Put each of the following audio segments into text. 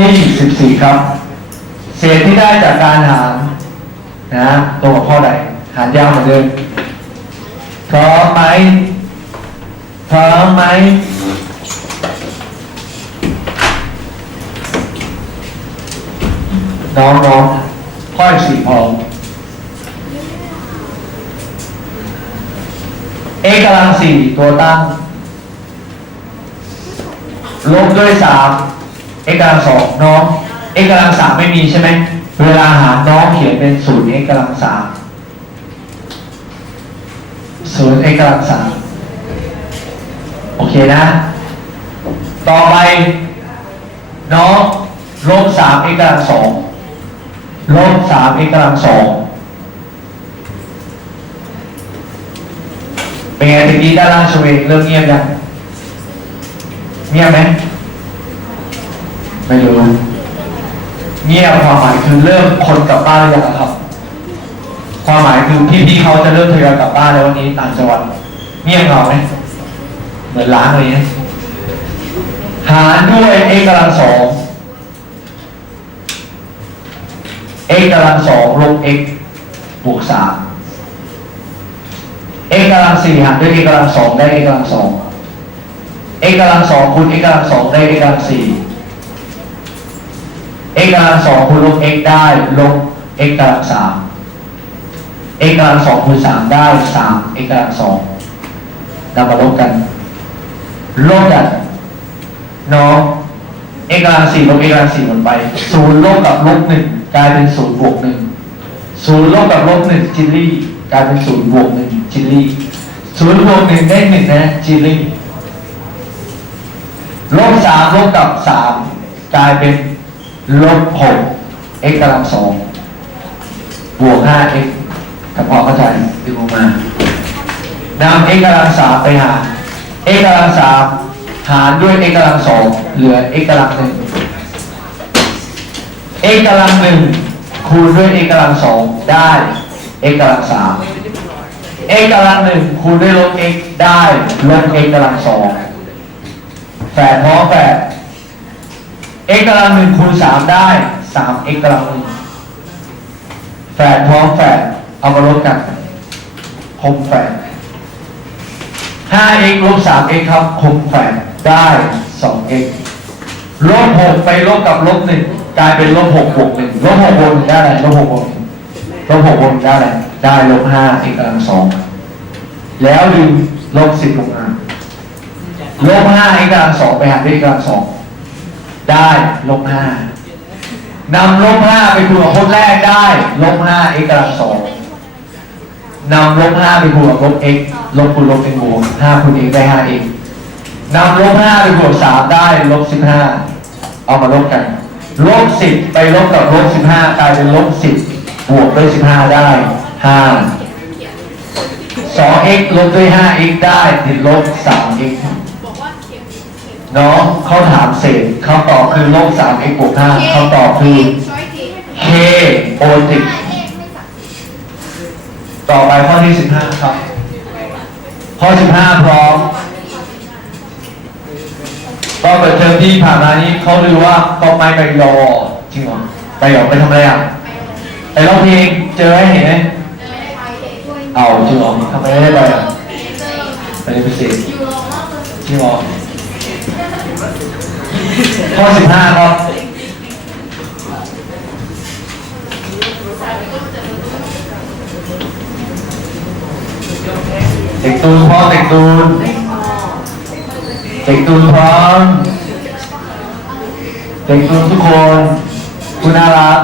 ที่ 14 ครับ เศษที่ได้จากการหารนะตรงกับข้อใดหารยาวเหมือนเดิมพร้อมไหมพร้อมไหมน้องน้องข้อสี่พร้อม x กำลังสี่ตัวตั้งลบด้วยสาม x กำลังสองน้อง x กำลังสามไม่มีใช่ไหมเวลาหารน้องเขียนเป็นศูนย์ x กำลังสามศูนย์ x กำลังสามโอเคนะ ต่อไปน้องลบสาม x กำลังสองลบสาม x กำลังสองเป็นไงตะกี้ด้านล่างชเวงเริ่มเงียบยังเงียบไหม ไม่รู้เงียบความหมายคือเริ่มคนกลับบ้านหรือยังครับ ความหมายคือพี่ๆเขาจะเริ่มทยอยกลับบ้านแล้ววันนี้ต่างจังหวัดเงียบเหงาไหมเหมือนล้างเลยนะหารด้วย x กำลังสอง x กำลังสองลบ x บวกสาม x กำลังสี่หารด้วย x กำลังสองได้ x กำลังสอง x กำลังสองคูณ x กำลังสองได้ x กำลังสี่ x กำลังสองคูณลบ x ได้ลบ x กำลังสาม x กำลังสองคูณสามได้สาม x กำลังสองนำมาลบกันลบกันเน้อง x กำลังสี่ลบ x กำลังสี่หมดไปศูนย์ลบกับลบหนึ่งกลายเป็นศูนย์บวกหนึ่งศูนย์ลบกับลบหนึ่งจิลลี่กลายเป็นศูนย์บวกหนึ่งจิลลี่ศูนย์บวกหนึ่งได้หนึ่งนะจิลลี่ลบสามลบกับสามกลายเป็น ลบหก x กำลังสองบวกห้า x ถ้าพอเข้าใจดึงออกมานำ x กำลังสามไปหาร x กำลังสามหารด้วย x กำลังสองเหลือ x กำลังหนึ่ง x กำลังหนึ่งคูณด้วย x กำลังสองได้ x กำลังสาม x กำลังหนึ่งคูณด้วยลบ x ได้ลบ x กำลังสองแฝดพร้อมแฝด x กำลังหนึ่งคูณสามได้สาม x กำลังหนึ่งแฝดพร้อมแฝดเอามาลบกันคมแฝดห้า x ลบสาม x ครับคมแฝดได้สอง x ลบหกไปลบกับลบหนึ่งกลายเป็นลบหกบวกหนึ่งลบหกบวกหนึ่งได้อะไรลบหกบวกหนึ่งลบหกบวกหนึ่งได้อะไรได้ลบห้า x กำลังสองแล้วลืมลบสิบลงมาลบห้า x กำลังสองไปหารด้วย x กำลังสอง ได้ลบห้านำลบห้าไปคูณกับคนแรกได้ลบห้า x กำลังสองนำลบห้าไปคูณกับลบ x ลบคูณลบเป็นบวกห้าคูณ x ได้ห้า x นำลบห้าไปคูณกับสามได้ลบสิบห้าเอามาลบกันลบสิบไปลบกับลบสิบห้ากลายเป็นลบสิบบวกด้วยสิบห้าได้ห้าสอง x ลบด้วยห้า x ได้ติดลบสาม x น้องเขาถามเศษคำตอบคือลบสาม x บวกห้าคำตอบคือ k โอติกต่อไปข้อที่สิบห้าครับ ข้อสิบห้าพร้อมก็เปิดเทอมที่ผ่านมานี้เขาดูว่าต้องไม่ไปยอจริงเหรอไปยอไปทำอะไรอะไปร้องเพลงเจอให้เห็นไหมเอาจริงเหรอทำไมไม่ได้ไปอะไปเรียนพิเศษจริงเหรอ ข้อสิบห้าครับเด็กตูนพร้อมเด็กตูนเด็กตูนพร้อมเด็กตูนทุกคนคุณน่ารัก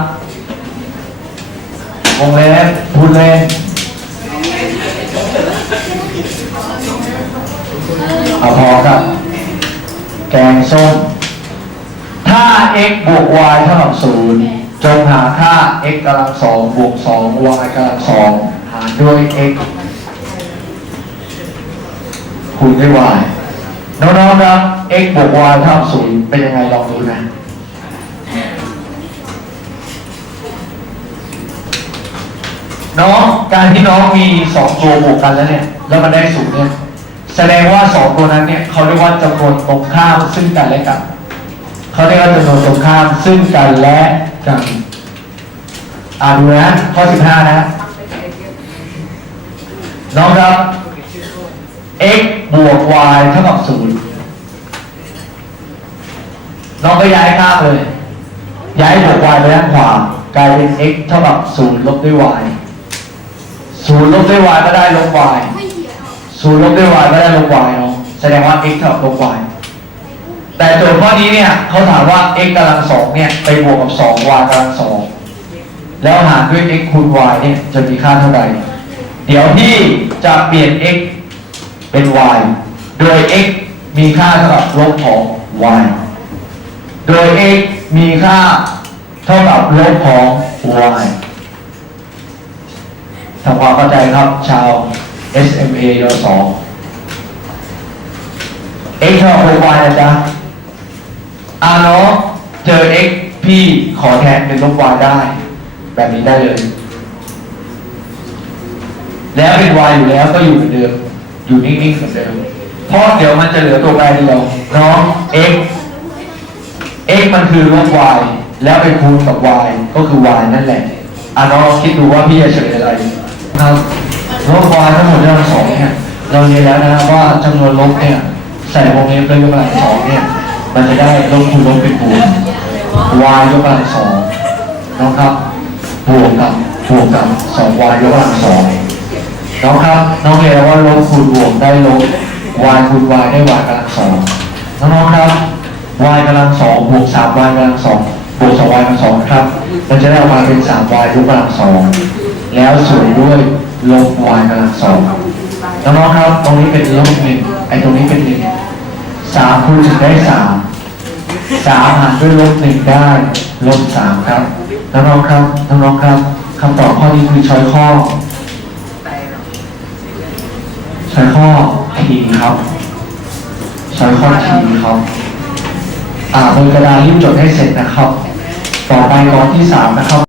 วงเล็บพูดเล่นเอาพอครับ แกงส้ม ถ้า x บวก y เท่ากับศูนย์จงหาค่า x กำลังสองบวกสอง y กำลังสองหารด้วย x คูณด้วย y น้องๆครับ x บวก y เท่ากับศูนย์เป็นยังไงลองดูนะน้องการที่น้องมีสองตัวบวกกันแล้วเนี่ย แล้วมันได้ศูนย์เนี่ย แสดงว่าสองตัวนั้นเนี่ยเขาเรียกว่าจำนวนตรงข้ามซึ่งกันและกันเขาเรียกว่าจำนวนตรงข้ามซึ่งกันและกันอ่านดูนะข้อ15นะน้องครับ x บวก y เท่ากับศูนย์น้องก็ย้ายข้างเลย ย้ายบวก y ไปด้านขวากลายเป็น x เท่ากับศูนย์ลบด้วย y ศูนย์ลบด้วย y ก็ได้ลบ y ศูนย์ลบด้วย y ก็ได้ลบ y เนาะแสดงว่า x เท่ากับลบ y แต่โจทย์ข้อนี้เนี่ยเขาถามว่า x กำลังสองเนี่ยไปบวกกับ 2 y กำลังสองแล้วหารด้วย x คูณ y เนี่ยจะมีค่าเท่าไหร่เดี๋ยวพี่จะเปลี่ยน x เป็น y โดย x มีค่าเท่ากับลบของ y โดย x มีค่าเท่ากับลบของ y ทำความเข้าใจครับชาว SMA ยศ x เท่ากับ y นะจ๊ะอาเนาะเจอ x พี่ขอแทนเป็นลบ y ได้ แบบนี้ได้เลย แล้วเป็น y อยู่แล้วก็อยู่เหมือนเดิม อยู่นิ่งๆเหมือนเดิมเพราะเดี๋ยวมันจะเหลือตัวแปรเดียวเนาะ x x มันคือลบ y แล้วไปคูณกับ y ก็คือ y นั่นแหละอะน้องคิดดูว่าพี่จะเฉลยอะไรครับ ลบ y ทั้งหมดที่เราสองเนี่ยเราเรียนแล้วนะครับว่าจำนวนลบเนี่ยใส่วงเล็บด้วยยกกำลังสองเนี่ยมันจะได้ลบคูณลบเป็นบวก y ยกกำลังสองนะครับบวกกับบวกกับสอง y ยกกำลังสองน้องครับน้องเรียนว่าลบคูณบวกได้ลบ y คูณ y ได้ y กำลังสองน้องๆครับ y กำลังสองบวกสาม y กำลังสองบวกสอง y กำลังสองครับ มันจะได้ออกมาเป็นสาม y ยกกำลังสอง แล้วส่วนด้วยลบ y กำลังสองน้องๆครับ ตรงนี้เป็นลบหนึ่งไอ้ตรงนี้เป็นหนึ่งสามคูณถึงได้สามสามหารด้วยลบหนึ่งได้ลบสามครับน้องๆครับน้องๆครับคำตอบข้อนี้คือช้อยข้อใช้ข้อทีครับใช้ข้อทีครับอ่าบนกระดานรีบจดให้เสร็จนะครับ ต่อไปกองที่สามนะครับ